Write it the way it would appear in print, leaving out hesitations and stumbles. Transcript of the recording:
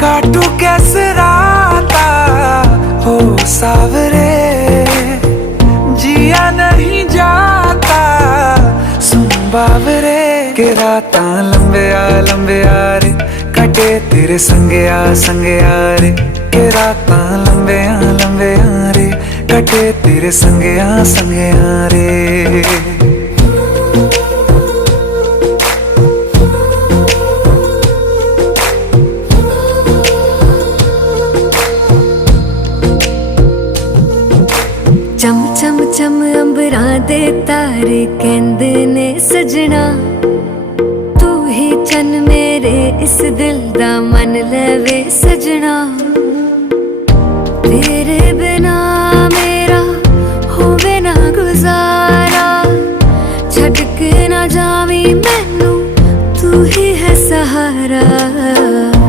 काटू कैसे राता हो सावरे, जिया नहीं जाता सुन बावरे। के राता लंबे आ रे, कटे तेरे संगे आ रे। के राता लंबे आ रे, कटे तेरे संगे आ रे। चम चम चम अंबरां दे तारे कहंदे ने सजना, तू ही चन मेरे इस दिल दा मन लवे सजना।